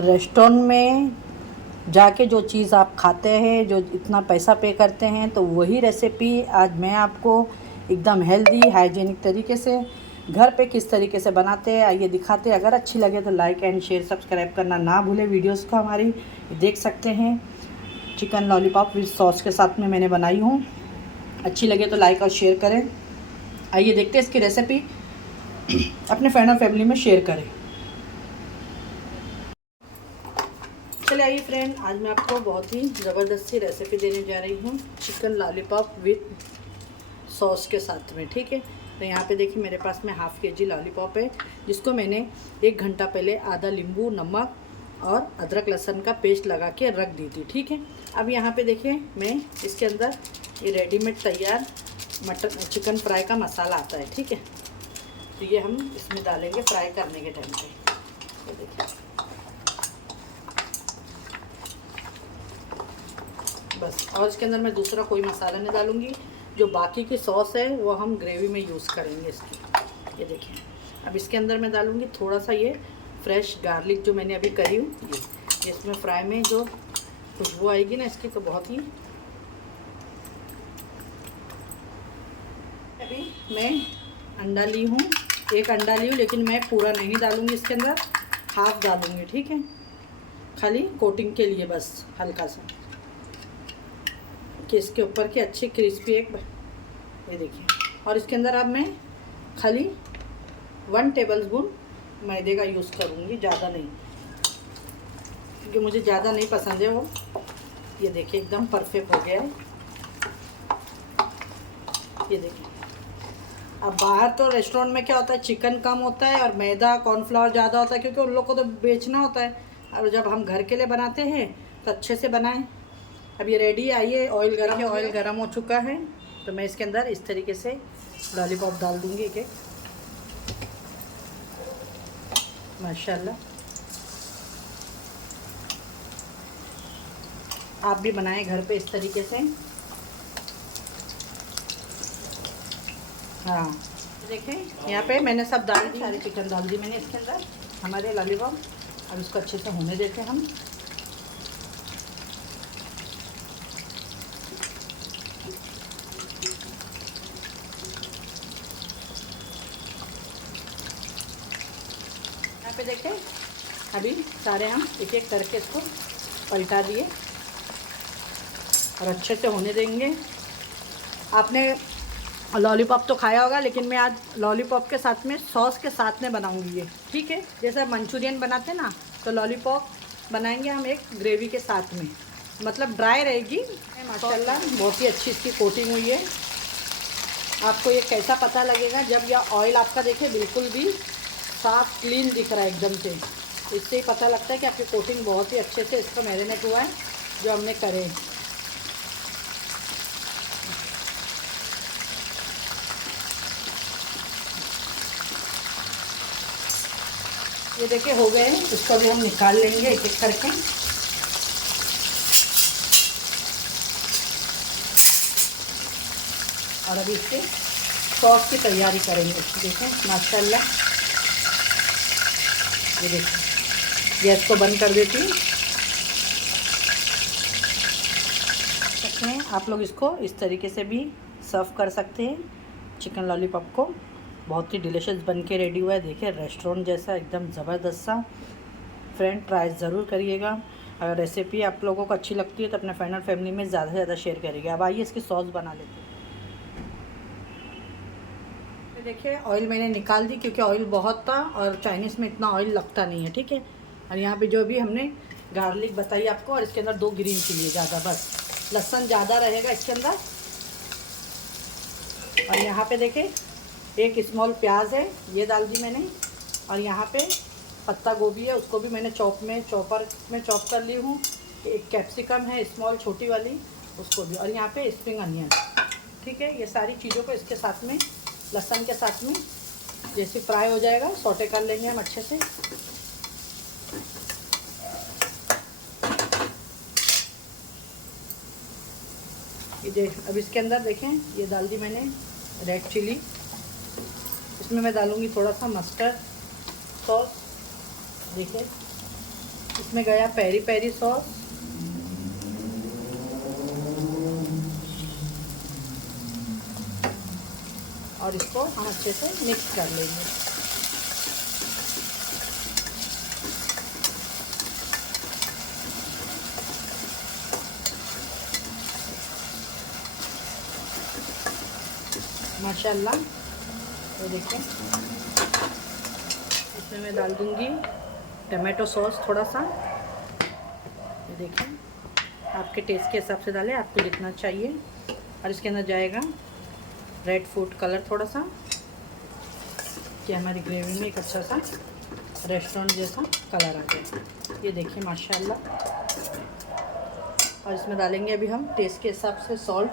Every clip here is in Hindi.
रेस्टोरेंट में जाके जो चीज़ आप खाते हैं, जो इतना पैसा पे करते हैं, तो वही रेसिपी आज मैं आपको एकदम हेल्दी हाइजीनिक तरीके से घर पे किस तरीके से बनाते हैं आइए दिखाते हैं। अगर अच्छी लगे तो लाइक एंड शेयर सब्सक्राइब करना ना भूलें। वीडियोस को हमारी देख सकते हैं। चिकन लॉलीपॉप विद सॉस के साथ में मैंने बनाई हूँ। अच्छी लगे तो लाइक और शेयर करें। आइए देखते हैं इसकी रेसिपी, अपने फ्रेंड और फैमिली में शेयर करें। चलिए आइए फ्रेंड, आज मैं आपको बहुत ही ज़बरदस्त सी रेसिपी देने जा रही हूँ चिकन लॉलीपॉप विद सॉस के साथ में। ठीक है, तो यहाँ पे देखिए मेरे पास में हाफ़ के जी लॉलीपॉप है, जिसको मैंने 1 घंटा पहले आधा नींबू, नमक और अदरक लहसुन का पेस्ट लगा के रख दी थी। ठीक है, अब यहाँ पे देखिए मैं इसके अंदर ये रेडीमेड तैयार मटन चिकन फ्राई का मसाला आता है। ठीक है, तो ये हम इसमें डालेंगे फ्राई करने के टाइम पे। ये देखिए बस, और इसके अंदर मैं दूसरा कोई मसाला नहीं डालूँगी। जो बाकी की सॉस है वो हम ग्रेवी में यूज़ करेंगे इसकी। ये देखिए, अब इसके अंदर मैं डालूँगी थोड़ा सा ये फ्रेश गार्लिक जो मैंने अभी करी हूँ। ये इसमें फ्राई में जो खुशबू आएगी ना इसकी, तो बहुत ही। अभी मैं अंडा ली हूँ, 1 अंडा ली हूँ, लेकिन मैं पूरा नहीं डालूँगी इसके अंदर, हाफ डालूँगी। ठीक है, खाली कोटिंग के लिए बस हल्का सा, कि इसके ऊपर की अच्छी क्रिस्पी एक। ये देखिए, और इसके अंदर अब मैं खाली 1 टेबलस्पून मैदे का यूज़ करूँगी, ज़्यादा नहीं, क्योंकि मुझे ज़्यादा नहीं पसंद है वो। ये देखिए एकदम परफेक्ट हो गया है। ये देखिए, अब बाहर तो रेस्टोरेंट में क्या होता है, चिकन कम होता है और मैदा कॉर्नफ्लावर ज़्यादा होता है, क्योंकि उन लोग को तो बेचना होता है। और जब हम घर के लिए बनाते हैं तो अच्छे से बनाएं। अब ये रेडी आइए, ऑयल गर्म हो चुका है, तो मैं इसके अंदर इस तरीके से लॉलीपॉप डाल दूँगी एक एक। माशाल्लाह, आप भी बनाएं घर पे इस तरीके से। हाँ देखें, यहाँ पे मैंने सब डाल दी, सारी चिकन डाल दी मैंने इसके अंदर हमारे लॉलीपॉप। अब इसको अच्छे से होने देते हैं हम। यहाँ पे देखें, अभी सारे हम एक एक करके इसको पलटा दिए और अच्छे से होने देंगे। आपने लॉलीपॉप तो खाया होगा, लेकिन मैं आज लॉलीपॉप के साथ में सॉस के साथ में बनाऊंगी ये। ठीक है, जैसे मंचूरियन बनाते हैं ना, तो लॉलीपॉप बनाएंगे हम एक ग्रेवी के साथ में, मतलब ड्राई रहेगी। माशाल्लाह बहुत ही अच्छी इसकी कोटिंग हुई है। आपको ये कैसा पता लगेगा, जब यह ऑयल आपका देखिए बिल्कुल भी साफ क्लीन दिख रहा है एकदम से, इससे ही पता लगता है कि आपकी कोटिंग बहुत ही अच्छे से इसका मैरिनेट हुआ है जो हमने करे। ये देखिए हो गए हैं, इसको भी हम निकाल लेंगे एक एक करके। और अभी इसके सॉस की तैयारी करेंगे। देखें माशाल्लाह, ये देखिए, गैस को बंद कर देती हूँ। सकते हैं आप लोग इसको इस तरीके से भी सर्व कर सकते हैं। चिकन लॉलीपॉप को बहुत ही डिलीशियस बन के रेडी हुआ है। देखिए रेस्टोरेंट जैसा एकदम ज़बरदस्त सा। फ्रेंड ट्राई ज़रूर करिएगा। अगर रेसिपी आप लोगों को अच्छी लगती है तो अपने फ्रेंड और फैमिली में ज़्यादा से ज़्यादा शेयर करिएगा। अब आइए इसकी सॉस बना लेते हैं। तो देखिए ऑयल मैंने निकाल दी, क्योंकि ऑयल बहुत था और चाइनीज़ में इतना ऑयल लगता नहीं है। ठीक है, और यहाँ पे जो भी हमने गार्लिक बताई आपको, और इसके अंदर 2 ग्रीन चिली ज़्यादा, बस लहसुन ज़्यादा रहेगा इसके अंदर। और यहाँ पे देखें 1 स्मॉल प्याज है, ये डाल दी मैंने। और यहाँ पे पत्ता गोभी है, उसको भी मैंने चॉपर में चॉप कर ली हूँ। एक कैप्सिकम है स्मॉल छोटी वाली, उसको भी। और यहाँ पे स्प्रिंग अनियन। ठीक है, ये सारी चीज़ों को इसके साथ में लहसुन के साथ में जैसे फ्राई हो जाएगा सौटे कर लेंगे हम अच्छे से। ये अब इसके अंदर देखें, ये डाल दी मैंने रेड चिली। इसमें मैं डालूँगी थोड़ा सा मस्टर्ड सॉस। देखिए इसमें गया पेरी पेरी सॉस, और इसको हम अच्छे से मिक्स कर लेंगे। माशाल्लाह, ये देखिए। इसमें मैं डाल दूंगी टमाटो सॉस थोड़ा सा। ये देखिए, आपके टेस्ट के हिसाब से डालें, आपको जितना चाहिए। और इसके अंदर जाएगा रेड फूड कलर थोड़ा सा, कि हमारी ग्रेवी में एक अच्छा सा रेस्टोरेंट जैसा कलर आ जाए। ये देखिए माशाल्लाह। और इसमें डालेंगे अभी हम टेस्ट के हिसाब से सॉल्ट।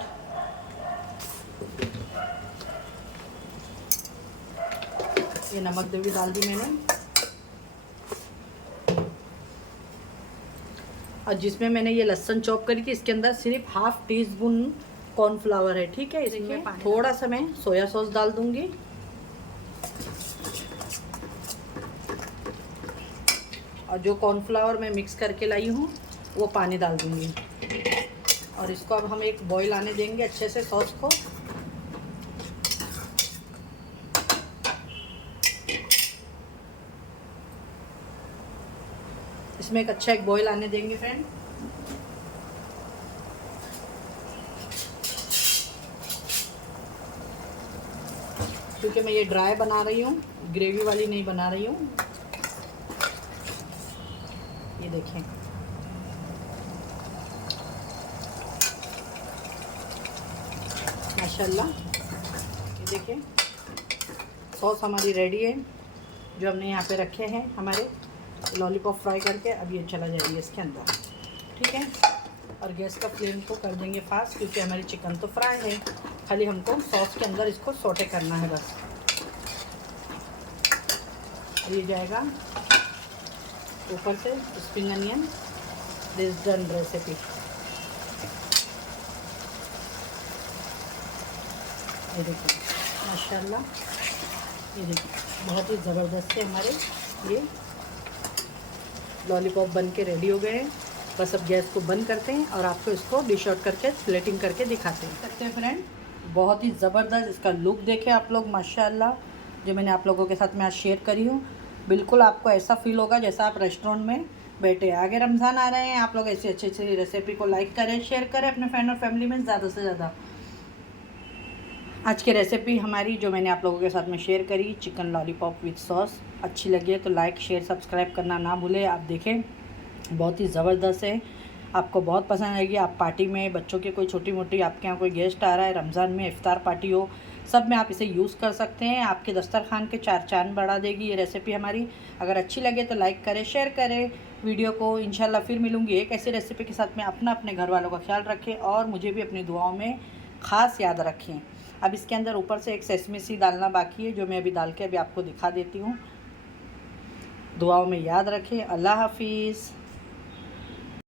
ये नमक भी डाल दी मैंने। और जिसमें मैंने ये लहसुन चॉप करी थी, इसके अंदर सिर्फ हाफ टी स्पून कॉर्नफ्लावर है, ठीक है। इसमें थोड़ा सा मैं सोया सॉस डाल दूंगी। और जो कॉर्नफ्लावर मैं मिक्स करके लाई हूँ वो पानी डाल दूंगी। और इसको अब हम एक बॉईल आने देंगे अच्छे से सॉस को। इसमें एक अच्छा एक बॉईल आने देंगे फ्रेंड। क्योंकि मैं ये ड्राई बना रही हूँ, ग्रेवी वाली नहीं बना रही हूँ। ये देखें, माशाल्लाह। ये देखें, सॉस हमारी रेडी है, जो हमने यहाँ पे रखे हैं हमारे लॉलीपॉप फ्राई करके। अब ये चला जाएगी इसके अंदर, ठीक है। और गैस का फ्लेम को कर देंगे फास्ट, क्योंकि हमारी चिकन तो फ्राई है, खाली हमको सॉस के अंदर इसको सौटे करना है बस। ये जाएगा ऊपर से spring onion. This done recipe. ये देखिए माशाल्लाह, ये देखिए बहुत ही ज़बरदस्त है हमारे ये लॉलीपॉप बन के रेडी हो गए हैं। बस अब गैस को बंद करते हैं और आपको इसको डिश आउट करके प्लेटिंग करके दिखाते हैं। सकते हैं फ्रेंड, बहुत ही ज़बरदस्त इसका लुक देखें आप लोग माशाल्लाह, जो मैंने आप लोगों के साथ में आज शेयर करी हूँ। बिल्कुल आपको ऐसा फील होगा जैसा आप रेस्टोरेंट में बैठे। आगे रमज़ान आ रहे हैं, आप लोग ऐसी अच्छी अच्छी रेसिपी को लाइक करें, शेयर करें अपने फ्रेंड और फैमिली में ज़्यादा से ज़्यादा। आज की रेसिपी हमारी जो मैंने आप लोगों के साथ में शेयर करी, चिकन लॉलीपॉप विथ सॉस, अच्छी लगी है तो लाइक शेयर सब्सक्राइब करना ना भूलें। आप देखें बहुत ही ज़बरदस्त है, आपको बहुत पसंद आएगी। आप पार्टी में, बच्चों के कोई छोटी मोटी, आपके यहाँ कोई गेस्ट आ रहा है, रमज़ान में इफ्तार पार्टी हो, सब में आप इसे यूज़ कर सकते हैं। आपके दस्तरखान के चार चांद बढ़ा देगी ये रेसिपी हमारी। अगर अच्छी लगे तो लाइक करें, शेयर करें वीडियो को। इंशाल्लाह फिर मिलूँगी एक ऐसी रेसिपी के साथ में। अपने घर वालों का ख्याल रखें और मुझे भी अपनी दुआओं में ख़ास याद रखें। अब इसके अंदर ऊपर से एक सेसमी सीड डालना बाकी है, जो मैं अभी डाल के अभी आपको दिखा देती हूँ। दुआओं में याद रखें। अल्लाह हाफिज़।